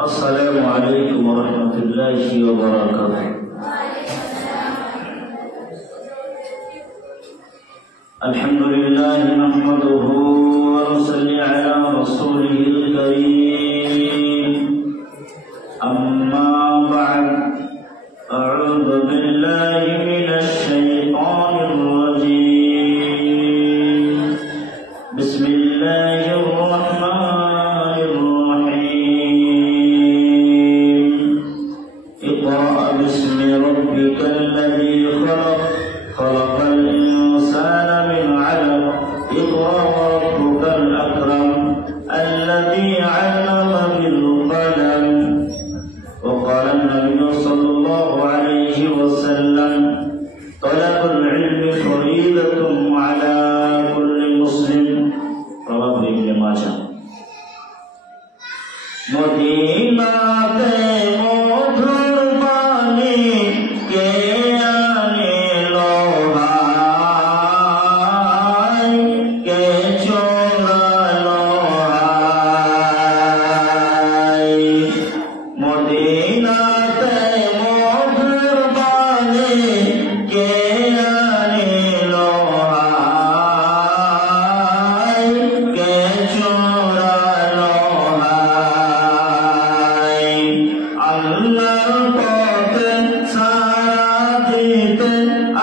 Assalamualaikum warahmatullahi wabarakatuh. Alhamdulillah nahmaduhu wa nusalli ala rasulihil karim. Amma ba'd. A'udzu billahi minasy syaithanir rajim. Bismillahirrahmanirrahim. Iqra' bismi rabbikal ladzi khalaq. Khalaqal insana min 'alaq. Iqra' rabbukal akram. Alladzi 'allama bil qalam. Wa qala an-nabiy sallallahu alaihi wasallam, talabul ilmi fariidatun 'ala kulli muslim. Rawahu Ibnu Majah. মদিনাতে মধুর পানি কে আনিলো হায়, কে চোরালো হায়। মদিনাতে মধুর পানি কে আনিলো হায়, কে চোরালো হায়। আল্লাহর পথে সারা দিতে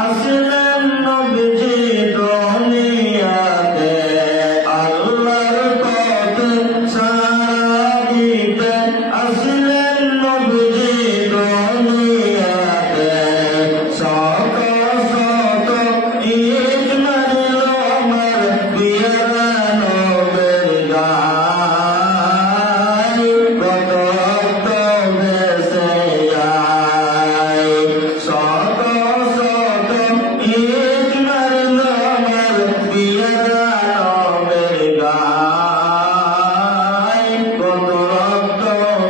আসলেন নবীজি দুনিয়াতে। আল্লাহর পথে সারা দিতে আসলেন নবীজি দুনিয়াতে। শত শত ঈদ মারল আমার পিয়ারা নবীর গায়, কত রক্ত ভেসে যায়। শত শত ঈদ মারল আমার পিয়ারা নবীর গায়, কত রক্ত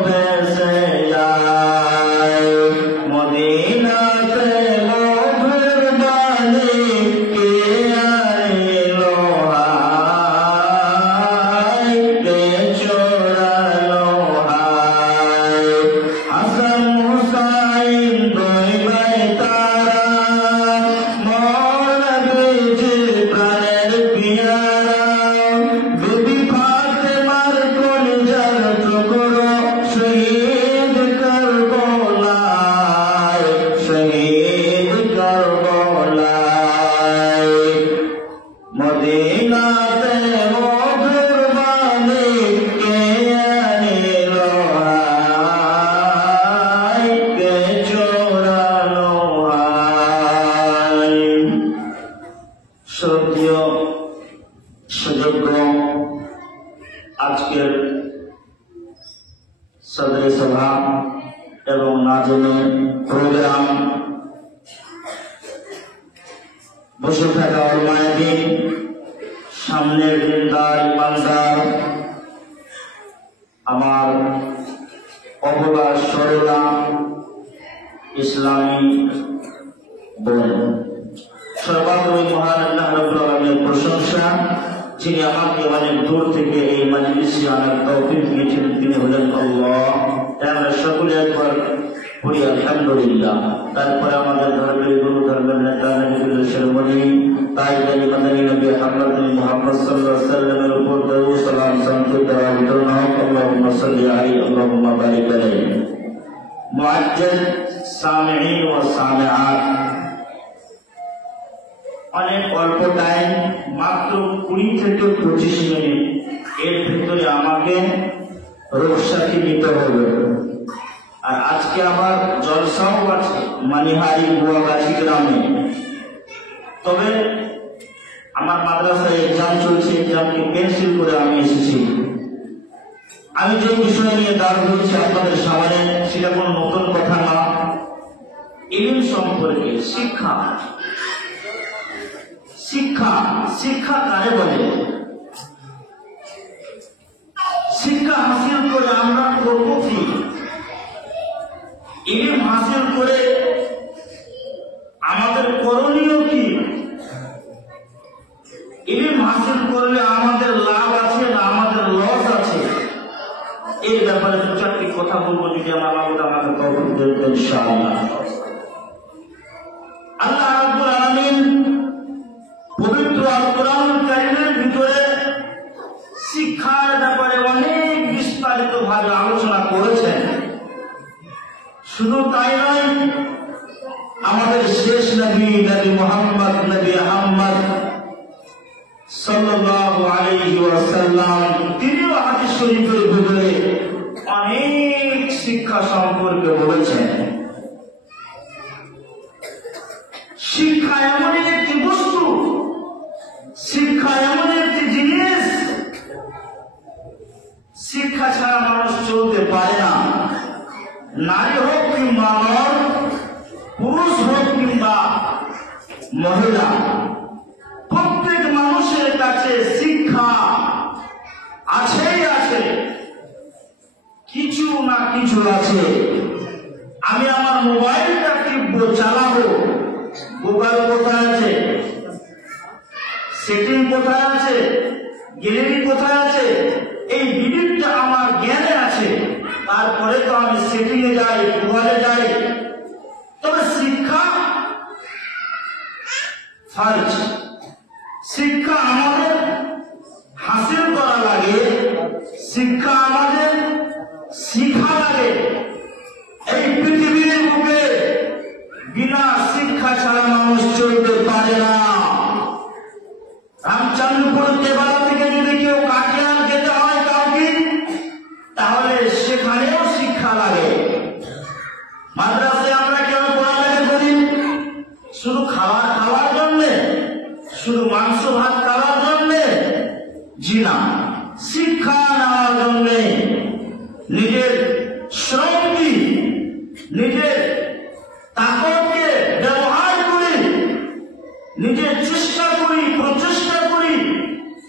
ভেসে যায়। মদিনাতে মধুর বাণী কে আনিলো হায়, কে চোরালো হায়। হাসান হুসাইন দুই ভাই তারা, মৌলভীজির প্রাণের পিয়ারা। বিবি ফাতেমার কলিজার টুকরো, শহীদ কারবালায়, শহীদ কারবালায়। মদিনাতে মধুর বাণী কে আনিলো হায়, কে চোরালো হায়। শ্রদ্ধেয় সুযোগ্য আজকের সদরে সভা এবং নাজনীন প্রোগ্রাম, বসে থাকা উলামায়ে, সামনের দিনদার ইমানদার, আমার অবলা সরলা ইসলামী বোন, সর্বাগ্রে মহান আল্লাহ রাব্বুল আলামিনের প্রশংসা, যিনি আমাকে অনেক দূর থেকে এই মাজলিসে আনার তৌফিক দিয়েছেন, তিনি হলেন আল্লাহ। তাই আমরা সকলে একবার পড়ি আলহামদুলিল্লাহ। তারপরে আমাদের ধর্মের গুরু, ধর্মের নেতা, নবীর শিরোমণি তাজদারি মাদানী নবী হযরত মুহাম্মদ সাল্লাল্লাহু আলাইহি ওয়াসাল্লামের উপর দরুদ সালাম শান্তি দেওয়া বিতরণ হোক। আল্লাহুম্মা সাল্লি আলাইহি আল্লাহুম্মা বারিক আলাইহি। মুআজ্জাজ সামিঈন ওয়া সামিআত, অনেক অল্প টাইম, মাত্র 20 থেকে 25 মিনিট, এর ভিতরে আমাকে রূপসাথী নিতে হবে। আর আজকে আমার জলসাও আছে মানিহারি গুয়াগাছি গ্রামে। তবে আমার মাদ্রাসায় এক্সাম চলছে, এক্সামকে ক্যান্সেল করে আমি এসেছি। আমি যে বিষয় নিয়ে দাঁড় হয়েছি আপনাদের সামনে, সেটা কোনো নতুন কথা না। ইলম সম্পর্কে শিক্ষা, শিক্ষা শিক্ষা কারে বলে? শিক্ষা হাসিল করে আমরা করবো কি? ইলম হাসিল করে আমাদের করণীয় কি? ইলম হাসিল করলে আমাদের লাভ আছে না আমাদের লস আছে? এই ব্যাপারে দু চারটি কথা বলবো, যদি আমার বাবা আমাকে তৌফিক দেন ইনশাআল্লাহ। আল্লাহ রাব্বুল আলামিন পবিত্র আল কোরআন কারীমের ভিতরে শিক্ষার ব্যাপারে অনেক বিস্তারিত ভাবে আলোচনা করেছেন। শুধু তাই নয়, আমাদের শেষ নবী নবী মুহাম্মদ নবী আহমদ সাল্লাল্লাহু আলাইহি ওয়াসাল্লাম তিনিও হাদিস শরীফের ভিতরে অনেক শিক্ষা সম্পর্কে বলেছেন। শিক্ষা এমন একটি বস্তু, শিক্ষা এমন একটি জিনিস, শিক্ষা ছাড়া মানুষ চলতে পারে না। নারী হোক কিংবা নর, পুরুষ হোক কিংবা মহিলা, প্রত্যেক মানুষের কাছে শিক্ষা আছেই আছে, কিছু না কিছু আছে। আমি আমার মোবাইলটা টিপবো, চালাবো, গুগল কোথায় আছে, সেটিং কোথায় আছে, গ্যালারি কোথায় আছে, এই বিবিধটা আমার জ্ঞানে আছে। তারপরে তো আমি সেটিং এ যাই, গুগলে যাই। তবে শিক্ষা ফার্জ, শিক্ষা আমাদের হাসিল করা লাগে, শিক্ষা আমাদের শিখা লাগে। এই পৃথিবীর বুকে বিনা শিক্ষা ছাড়া মানুষ চলতে পারে না। রামচন্দ্রপুর কেবালা থেকে যদি কেউ কাটিয়ার যেতে হয় কাউকে, তাহলে সেখানেও শিক্ষা লাগে। মাদ্রাসায় আমরা কেন পড়ালেখা করি? শুধু খাবার খাওয়ার জন্যে, শুধু মাংস ভাত খাওয়ার জন্যে? জি না, শিক্ষা নেওয়ার জন্যে। নিজের শ্রমকে, নিজের তাকতকে ব্যবহার করি, নিজের চেষ্টা করি, প্রচেষ্টা করি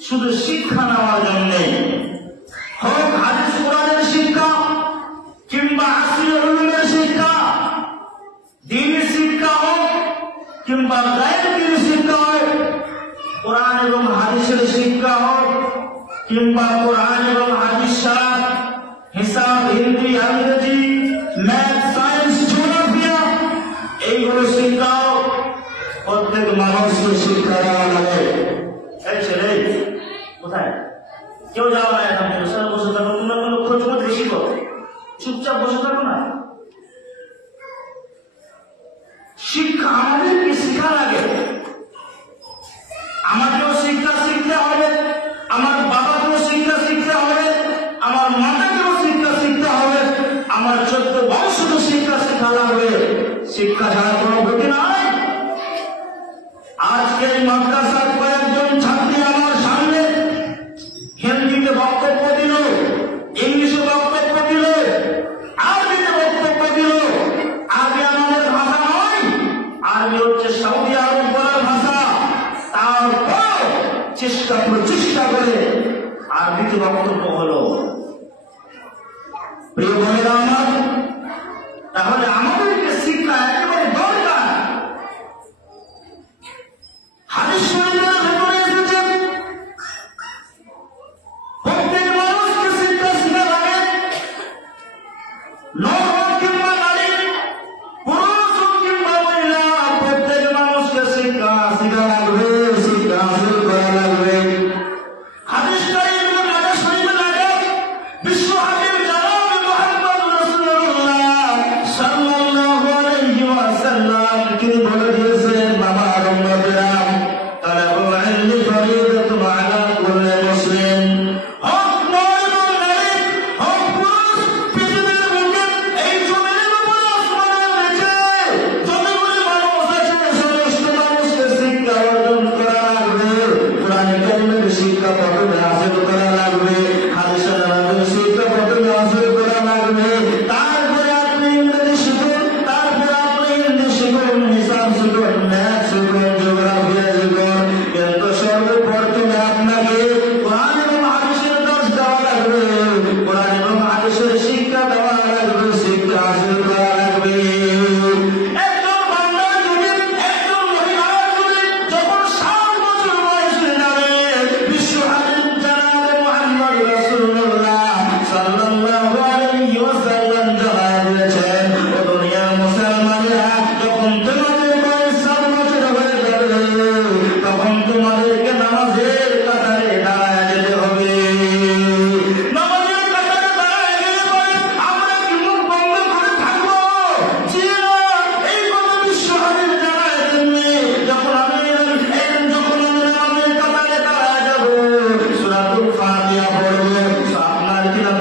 শুধু শিক্ষা নেওয়ার জন্যে। হোক হাদিস কোরআনের শিক্ষা কিংবা আসির উলুমের শিক্ষা, দ্বীনি শিক্ষা হোক কিংবা গায়ের দ্বীনি শিক্ষা হোক, কোরআন এবং হাদিসের শিক্ষা হোক কিংবা কোরআন এবং হাদিস ছাড়া হিসাব, হিন্দি, ইংরেজি, ম্যাথ, সায়েন্স, জিওগ্রাফিয়া, এইগুলো শিক্ষা হোক, প্রত্যেক মানুষকে শিক্ষা দেওয়া লাগে। এই ছেলে কোথায়? কেউ যাও না, এখন বসে বসে থাকো, তোমরা কোনো খোঁজ খোঁজ বেশি করো, চুপচাপ বসে থাকো না। শিক্ষা আমাদেরকে শিক্ষা লাগে, আমাকেও শিক্ষা শিখতে হবে, আমার বাবাকেও শিক্ষা শিখতে হবে, আমার মাতাকেও শিক্ষা শিখতে হবে, আমার 14 বংশকে শিক্ষা শেখা লাগবে। শিক্ষা ছাড়া কোনো গতি নাই। আজকে এই মাদ্রাসার কয়েকজন ছাত্রী আমার সামনে হিন্দিতে বক্তব্য দিল, ইংলিশে বক্তব্য দিল, আরবিতে বক্তব্য দিল। আরবি আমাদের ভাষা নয়, আরবি হচ্ছে সৌদি আরব বলার ভাষা। তারপর প্রচেষ্টা করে আরবিতে বক্তব্য হলো। প্রিয় বোনেরা আমার, তাহলে আমাদেরকে শিক্ষা একেবারে দরকার। হাদিস শরীফের ভেতরে এসেছে প্রত্যেক মানুষকে শিক্ষা শিখা লাগে। নর হোক কিংবা নারী, পুরুষ হোক কিংবা মহিলা, প্রত্যেক মানুষকে শিক্ষা শিখা লাগবে, শিক্ষা হাসিল করা লাগবে। হাদিস শরীফের মাঝে শরীফে লাগে বিশ্ব হাবিব জনাব মুহাম্মদ রাসূলুল্লাহ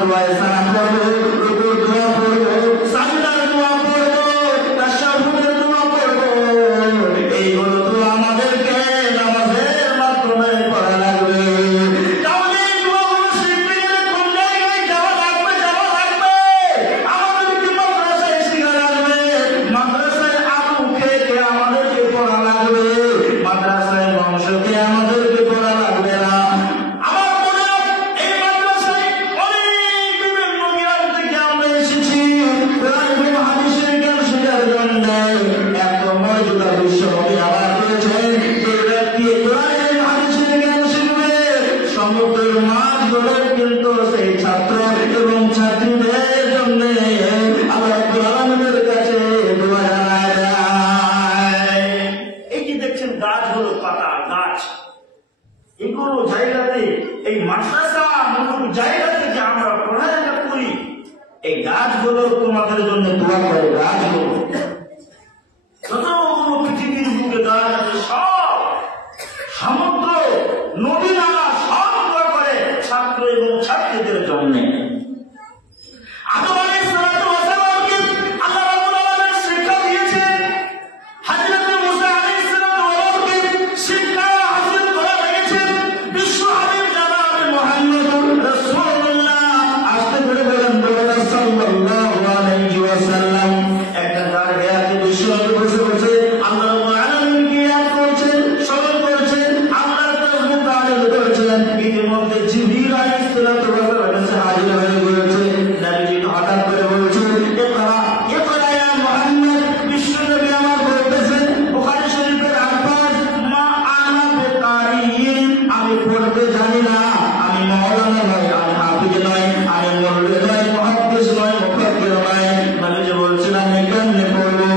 দোয়ায় সালাম পড়বো, রুকুর দোয়া পড়বো, সাজদার দোয়া পড়বো, তাশাহুদের দোয়া পড়বো। এইগুলো তো আমাদেরকে নামাজের মাধ্যমে করা লাগবে। তাহলে এই দোয়াগুলো শিখতে গেলে কোন জায়গায় যাওয়া লাগবে? আমাদেরকে মাদ্রাসায় শেখা লাগবে, মাদ্রাসায় আবু খেয়ে আমাদেরকে পড়া লাগবে, মাদ্রাসায় বংশকে আমাদেরকে পড়া লাগবে না। আমার মনে হয় এই মাদ্রাসায় অনেক বিভিন্ন জ্ঞান থেকে আমরা এসেছি, কোরআন এবং হাদিসের জ্ঞান শেখার জন্য। এত মর্যাদা বিশ্বনবী আবার রয়েছে, যে ব্যক্তি কোরআন এবং হাদিসের জ্ঞান শিখবে সমুদ্রের মাছ ধরে কিন্তু সেই ছাত্র এবং ছাত্রীদের জন্য আল্লাহ রাব্বুল আলামিনের কাছে দোয়া জানায়। এই যে দেখছেন গাছগুলো, পাতা গাছ, এগুলো জায়গাতে এই মাদ্রাসা মূল জায়গাতে যে আমরা পড়ালেখা করি, এই গাছগুলো তোমাদের জন্য দোয়া করে। গাছগুলো যতগুলো পৃথিবীর বুকে গাছ আছে সব, সমুদ্র, নদী, নালা সব দোয়া করে ছাত্র এবং ছাত্রীদের জন্য। আদম আলাইহিস সালাতু ওয়াস সালামকে আল্লাহ রাব্বুল আলামিন শিক্ষা দিয়েছেন, হযরত মুসা আলাইহিস সালাতু ওয়াস সালামকে শিক্ষা হাসিল করা হয়েছে। বিশ্ব হাবিব জনাব মুহাম্মদুর রাসূলুল্লাহ আসতে করে বলেন সাল্লাল্লাহু আলাইহি ওয়াসাল্লাম একটা দাঁড়িয়ে বিশ্ব বসে বসে আল্লাহ রাব্বুল আলামিনকে ইয়াদ করছেন, স্মরণ করছেন, আল্লাহর তাসবিহ তাহলিল করছেন। ইতিমধ্যে জিবরিল আলাইহিস সালাতু ওয়াস সালাম কাছে হাজির হয়ে গিয়েছে। নবীজি হঠাৎ করে বলছেন, ইকরা ইকরা ইয়া মুহাম্মদ। বিশ্বনবী আমার বলতেছেন বুখারী শরীফের আলফাজ, মা আনা বিকারিন, আমি পড়তে জানি না, আমি মাওলানা নয়, আমি হাফিজ নয়, আমি মুল্লি নয়, মুহাদ্দিস নয়, মুফাক্কির নয়। নবীজি বলছেন আমি কেমনে পড়বো?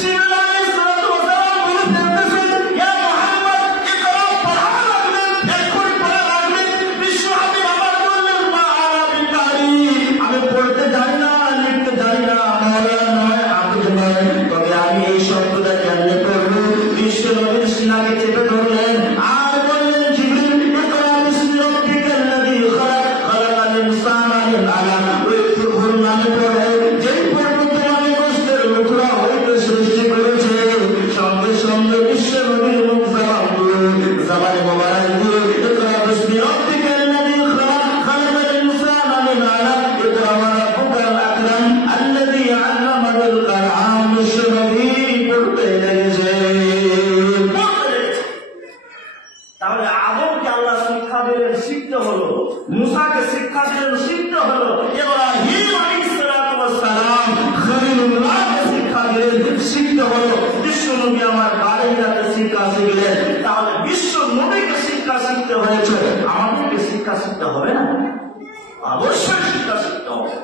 জিবরিল আলাইহিস সালাতু ওয়াস সালাম বলে ফেলতেছেন, ইয়া মুহাম্মদ ইকরা, পড়া লাগবে, এখন পড়া লাগবে। বিশ্ব হাবিব আমার বললেন, মা আনা বিকারিন, আমি পড়তে জানি না, লিখতে জানি না, মাওলানা নয়, হাফিজ নয়, তবে আমি এই শব্দটা কেমনে পড়বো? বিশ্ব নবীর সিনাকে চেপে ধরলেন আর বললেন, জিবরিল ইকরা বিসমি রাব্বিকাল্লাযী খালাক, খালাকাল ইনসানা মিন আলাক। ওই প্রভুর নামে পড়ে, যেই প্রভু তোমাকে কষ্টের মুঠরা হইতে সৃষ্টি করেছে। সঙ্গে সঙ্গে বিশ্ব নবীর মুখ জবান দিয়ে, জবানে মোবারক দিয়ে, ইকরা বিসমি রাব্বিকাল্লাযী খালাক, খালাকাল ইনসানা মিন আলাক, ইকরা ওয়া রাব্বুকাল আকরাম আল্লাযী আল্লামা বিল কলম। বিশ্ব নবী পড়তে লেগেছে। তাহলে আদমকে আল্লাহ শিক্ষা দিলেন, শিখতে হলো। মুসাকে শিক্ষা দিলেন, শিখতে হলো। ইব্রাহিম আলাইহিস সালাতু ওয়াস সালাম খলিলুল্লাহকে শিক্ষা দিলেন, শিখতে হলো। বিশ্ব নবী আমার বাড়িটাকে শিক্ষা শিখলেন। তাহলে বিশ্ব নবীকে শিক্ষা শিখতে হয়েছে, আমাদেরকে শিক্ষা শিখতে হবে না? অবশ্যই শিক্ষা শিখতে হবে।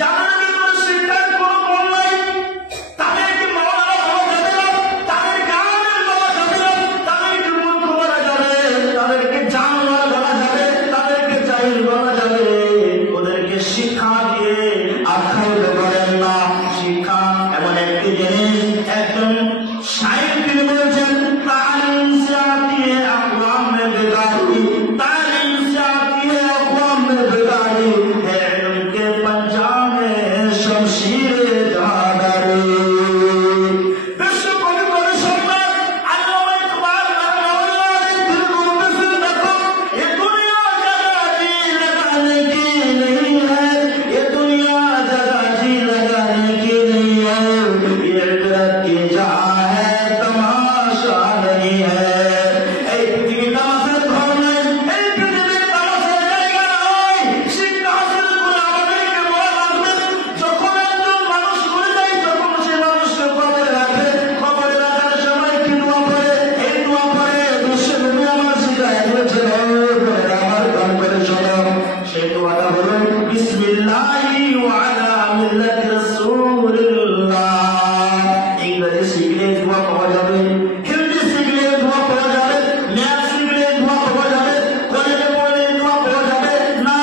যাদের ভিতরে শিক্ষার কোনো মন নাই, তাদেরকে মাওলানা বলা যাবে না, তাদেরকে আলেম বলা যাবে না, তাদেরকে মূর্খ বলা যাবে, তাদেরকে জানোয়ার বলা যাবে, তাদেরকে জাহিল বলা যাবে। ওদেরকে শিক্ষা দিয়ে আখ্যায়িত করেন না। শিক্ষা এমন একটি জিনিস, একদম শাইখ তিনি বলছেন, তালিম সে আতি হে আকওয়াম মে বেদারি, তালিম সে আতি হে আকওয়াম মে বেদারি, হে ইলম के पंजाब में शमशीर जहादारी। विश्व कवि परिषद अल्लामा इकबाल रहमतुल्लाह ने दिल को पसंद रखो, ये दुनिया जगह जी लगाने की नहीं है, ये दुनिया जगह जी लगाने की नहीं है, ये इबरत की जहां है, तमाशा नहीं है। এই পৃথিবী তামাশার ঘর নয়, এই পৃথিবী তামাশার জায়গা নয়। শিক্ষা হাসিল করে আমাদেরকে বলা লাগবে, যখন একজন মানুষ মরে যায় তখন সে মানুষকে কবরে রাখে, কবরে রাখার সময় কি দোয়া পড়ে? এই দোয়া পড়ে বিশ্ব নবী আমার শিখায় দিয়েছেন, আমার গান করে শোনো। সেই দোয়াটা হলো বিসমিল্লাহি ওয়া আলা মিল্লাতি রাসূলিল্লাহ। ইংরেজি শিখলে দোয়া পাওয়া যাবে, হিন্দি শিখলে দোয়া পাওয়া যাবে, ম্যাথ শিখলে দোয়া পাওয়া যাবে, কলেজে পড়লে দোয়া পাওয়া যাবে না।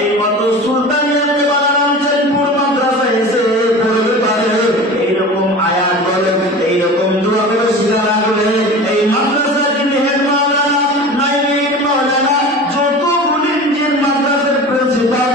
এই মত সুলতানিয়াতে বানানোর মাদ্রাসায় এসে পড়তে পারে, এইরকম আয়াত বলে, এইরকম দোয়া করে শিখা লাগবে। এই মাদ্রাসার যিনি হেড মাওলানা, নাইব মাওলানা, যতগুলি যে মাদ্রাসার প্রিন্সিপাল,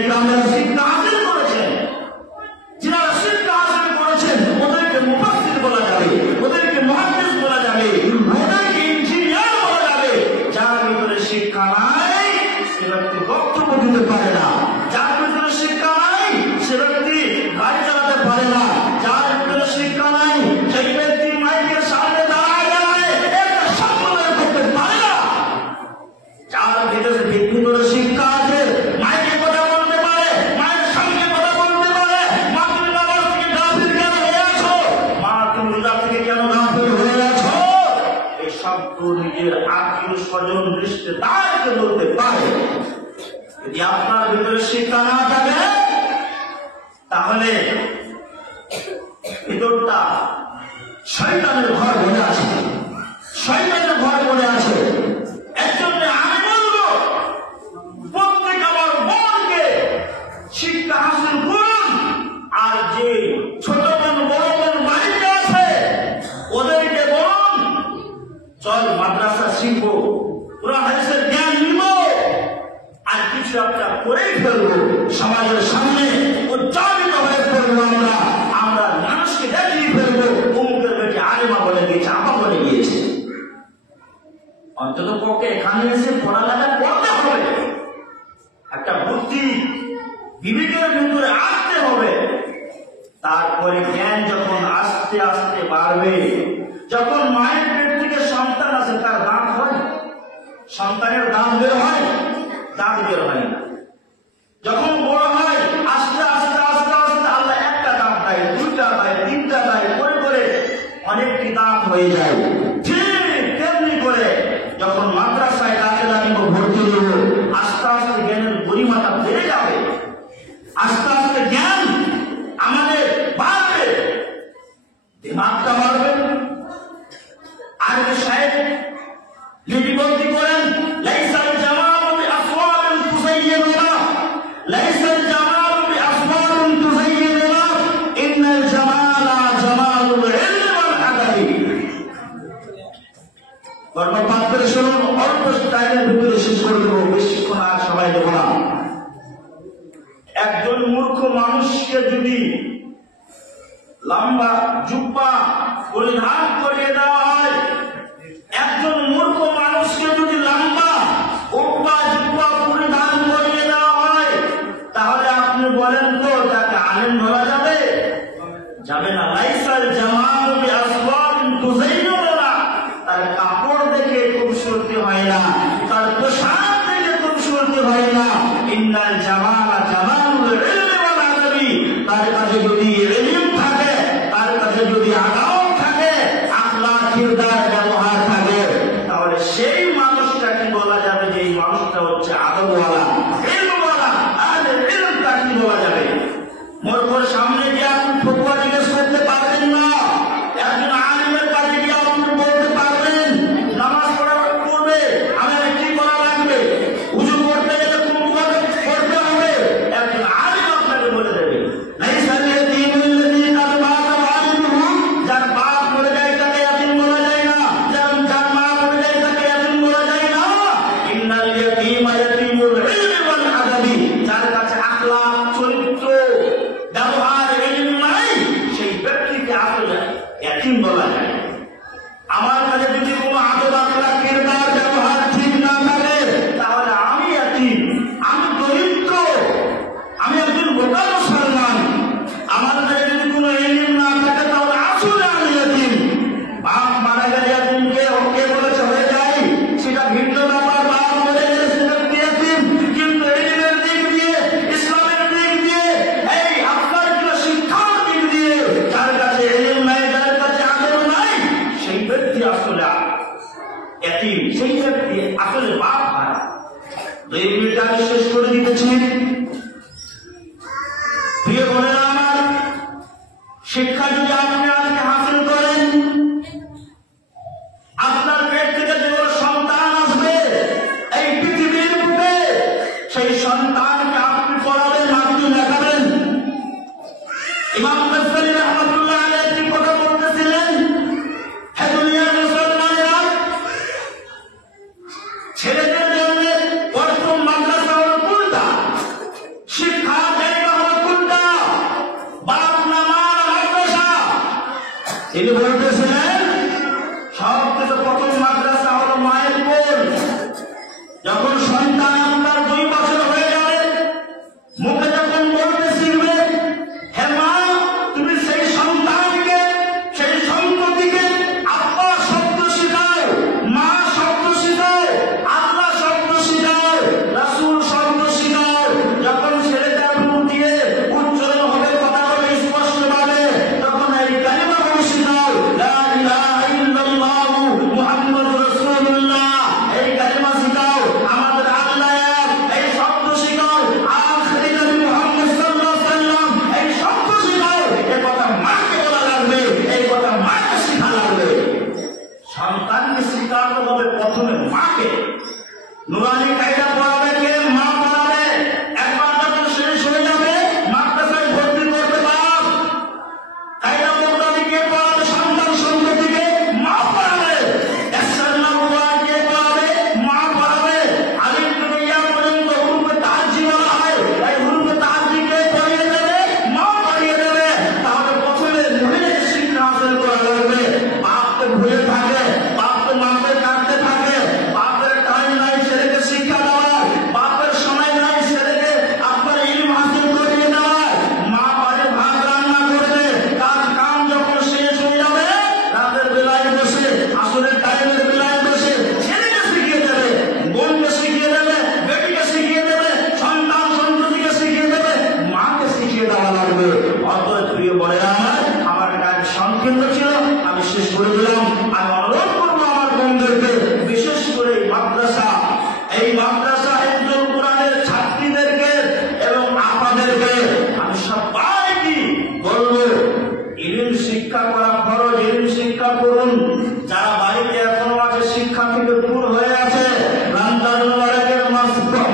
ইকরামের শিক্ষা হাসিল করেছেন, যারা শিক্ষা হাসিল করেছেন ওদেরকে মুফাসসির বলা যাবে, ওদেরকে মুহাদ্দিস বলা যাবে, ওদেরকে ইঞ্জিনিয়ার বলা যাবে। যার ভিতরে শিক্ষা নাই সে ব্যক্তি বক্তব্য দিতে পারে না, যার ভিতরে শিক্ষা নাই সে ব্যক্তি গাড়ি চালাতে পারে না, যার ভিতরে শিক্ষা নাই সেই ব্যক্তি মাইকের সামনে দাঁড়ায় একটা সম্মেলন করতে পারে না। যার ভিতরে শিক্ষা আছে মাইকে কথা বলতে পারে, মায়ের সঙ্গে কথা বলতে পারে। মা তুমি নামাজ থেকে গাফিল কেন হয়ে আছো, মা তুমি রোজা থেকে কেন গাফিল হয়ে আছো, এই শব্দ নিজের আত্মীয় স্বজন রিশতেদারকে বলতে পারে। যদি আপনার ভিতরে শিক্ষা না থাকে তাহলে ভিতরটা শয়তানের ঘর বলে আছে, শয়তানের ঘর বলে আছে। একজনে আমি বলবো প্রত্যেক আমার বোনকে শিক্ষা হাসিল করুন, আর যে ছোট বোন বড় বোন বাড়িতে আছে ওদেরকে বলুন চল মাদ্রাসা শিখবো, কোরআন হাদিসের জ্ঞান নিব, আর কিছু একটা করেই ফেলবো, সমাজের সামনে উজ্জ্বলিত হয়ে ফেলবো। আমরা মানুষকে দেখিয়ে ফেলবো অমুকের বেটি আলেমা বলে গিয়েছে, আপা বলে গিয়েছে। অন্তত পক্ষে এখানে এসে পড়ালেখা করতে হবে, একটা বুদ্ধি বিবেকের ভিতরে আসতে হবে। তারপরে জ্ঞান যখন আস্তে আস্তে বাড়বে, যখন মায়ের পেট থেকে সন্তান আছে তার দাঁত হয়, সন্তানের দাঁত বের হয়, দাঁত বের হয় না। যখন বড় হয় আস্তে আস্তে আস্তে আস্তে আল্লাহ একটা দাঁত দেয়, দুইটা দেয়, তিনটা দেয়, করে করে অনেকটি দাঁত হয়ে যায়। ঠিক তেমনি করে যখন মাদ্রাসায় দাখিলা নিব, ভর্তি নেব, আস্তে আস্তে জ্ঞানের গরিমাটা বেড়ে যাবে, আস্তে আস্তে জ্ঞান আমাদের বাড়বে, দিমাগটা বাড়বে। আর সাহেব লিপিবন্দি করেন লাইসাল জামালু বিআসওয়াবিন তুযায়্যিনুনা, লাইসাল জামালু বিআসওয়াবিন তুযায়্যিনুনা, ইন্নাল জামালা জামালুল ইলমি ওয়াল আদাবি। বর্ণপাত করে শুনুন, অল্প টাইমের ভিতরে শেষ করে দেবো, বেশিক্ষণ আর সময় দেবো না। একজন মূর্খ মানুষকে যদি লম্বা জুব্বা পরিধান করিয়ে দেওয়া হয়, একজন মূর্খ মানুষকে যদি লম্বা উব্বা জুব্বা পরিধান করিয়ে দেওয়া হয়, তাহলে আপনি বলেন তো তাকে আলেম বলা যাবে? যাবে না। লাইসাল জামালু বিআসওয়াবিন তুযায়্যিনুনা, তার কাপড় দেখে খুবসুরতি হয় না, তার পোশাক দেখে খুবসুরতি হয় না। ইন্নাল জামালা জামালুল ইলমি ওয়াল আদাবি, তার কাছে যদি ইলম থাকে, তার কাছে যদি আদব থাকে, আখলাক কিরদার ব্যবহার থাকে, তাহলে সেই মানুষটাকে বলা যাবে যে এই মানুষটা হচ্ছে আদবওয়ালা, ইলমওয়ালা, আহলে ইলম, তাকে বলা যাবে। মোর সামনে গিয়ে আপনি ফতোয়া জিজ্ঞেস করতে পারবেন না, একজন আলিমের কাছে গিয়ে আপনি বলতে পারবেন নামাজ পড়ার পূর্বে আমার কি করা লাগবে, উযু করতে গেলে কোন ভাবে করতে হবে, একজন আলিম আপনাকে বলে দেবে। লাইসাল ইয়াতীমুল্লাযী কাদ মাতা ওয়ালিদুহু, যার বাপ মরে যায় তাকে ইয়াতীম বলা যায় না, যার মা মরে যায় তাকে ইয়াতীম বলা যায় না। ইন্নাল ইয়াতীমা ইয়াতীমুল ইলমি ওয়াল আদাবি, যার কাছে আখলাক, চরিত্র, ব্যবহার, ইলম নাই, সেই ব্যক্তিকে আসলে ইয়াতীম বলা যায়। আমার কাছে যদি কোনো আদব আখলাক কিরদার ব্যবহার ঠিক না থাকে, তাহলে আমি ইয়াতীম, আমি দরিদ্র, আমি একজন বোকা মুসলমান। আমার কাছে যদি কোনো ইলম না থাকে তাহলে আসলে আমি ইয়াতীম। বাপ মারা গেলে ইয়াতীমকে কে বলেছে হয়ে যায়, সেটা ভিন্ন ব্যাপার। বাপ মরে গেলে সেটা ইয়াতীম, কিন্তু ইলমের দিক দিয়ে, ইসলামের দিক দিয়ে, এই আপনার কিনা শিক্ষার দিক দিয়ে যার কাছে ইলম নাই, যার কাছে আদব নাই, সেই ব্যক্তি আসলে ইয়াতীম, সেই ব্যক্তি তিনি বলতেছিলেন সবথেকে প্রথম মাদ্রাসা হলো মায়ের কোল। যখন সন্তান আপনার 2 বছর হয়ে যাবে, মুখে যখন বলতে শিখবে, হে মা, তুমি সেই সন্তানকে, সেই সন্ততিকে আব্বা শব্দ শিখাও, মা শব্দ শিখাও, আল্লাহ শব্দ শিখাও, রাসূল শব্দ শিখাও। যখন ছেলেটার মুখ দিয়ে উচ্চারণ হবে, কথা হবে স্পষ্টভাবে, তখন এই কালিমাগুলো শিখাও, লা ইলাহা ইল্লাল্লাহু মুহাম্মাদুর রাসূলুল্লাহ, এই কালিমা শিখাও। আমাদের আল্লাহ এক, এই শব্দ শিখাও। আখিরি নবী মুহাম্মদ সাল্লাল্লাহু আলাইহি ওয়াসাল্লাম, এই শব্দ শিখাও। এই কথা মাকে বলা লাগবে, এই কথা মাকে শেখা লাগবে। সন্তানকে শিখাতে হবে প্রথমে মাকে। নুরানি কায়দা পড়াবে কে? মা পড়াবে। একবার যখন শেষ হয়ে যাবে, মাদ্রাসায় ভর্তি করতে বাপ। কায়দা মোতাবেক কে পড়াবে? সন্তান সন্ততিকে মা পড়াবে। ইসলাম কে পড়াবে? মা পড়াবে। আলিফ থেকে ইয়া পর্যন্ত হুরুফে তাহজি বলা হয়, এই হুরুফে তাহজি কে পড়িয়ে দেবে? মা পড়িয়ে দেবে। তাহলে প্রথমে মহিলাকে শিক্ষা হাসিল করা লাগবে। বাপকে ভুলে থাকে, বাপকে মাকে কাটতে থাকে, বাপের টাইম নাই ছেলেকে শিক্ষা দেওয়ার, বাপের সময় নাই ছেলেকে আপনার ইলম হাসিল করিয়ে দেওয়ার। মা বাড়ি ভাত রান্না করবে, কাজ কাম যখন শেষ হয়ে যাবে, রাতের বেলায় বসে, আসরের টাইমের বেলায় বসে ছেলেকে শিখিয়ে দেবে, বোনকে শিখিয়ে দেবে, বেটিকে শিখিয়ে দেবে, সন্তান সন্ততিকে শিখিয়ে দেবে, মাকে শিখিয়ে দেওয়া লাগবে। অতএব প্রিয় বোনেরা, আমার কাজ সংকীর্ণ ছিল, আমি শেষ করে দিলাম। আমি অনুরোধ করবো আমার বোনদেরকে, বিশেষ করে এই মাদ্রাসা হিফজুল কোরআনের ছাত্রীদেরকে এবং আপাদেরকে আমি সবাইকে বলবো, ইলম শিক্ষা করা ফরজ, ইলম শিক্ষা করুন। যারা বাড়িতে এখনো আছে, শিক্ষা থেকে দূর হয়ে আছে, রমজান মুবারকের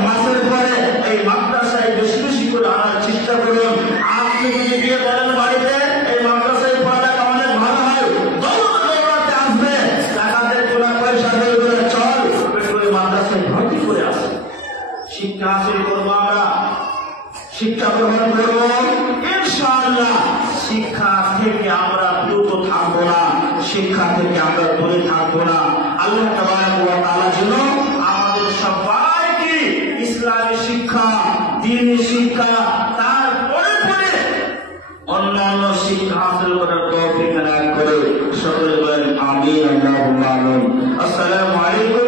মাসের পরে এই মাদ্রাসায় বেশি বেশি করে আনার চেষ্টা করুন। আপনি যদি গিয়ে বলেন বাড়িতে এই মাদ্রাসায় পড়াটা অনেক ভালো হয়, দৌড়াতে আসবে, টাকাদের তোলা পয়সা দিয়ে করে চল ওই মাদ্রাসায় ভর্তি করে আসে। শিক্ষা হাসিল করবো, আমরা শিক্ষা গ্রহণ করবো ইনশাআল্লাহ। শিক্ষা থেকে আমরা বিরত থাকবো না, শিক্ষা থেকে আমরা দূরে থাকবো না। আল্লাহ তাবারক ওয়া তাআলা যেন আমাদের সবাইকে ইসলামী শিক্ষা, দ্বীনি শিক্ষা, তারপরে পরে অন্যান্য শিক্ষা হাসিল করার তৌফিক দান করে। সকলে বলেন আমিন। আল্লাহুম্মা আমিন। আসসালামু আলাইকুম।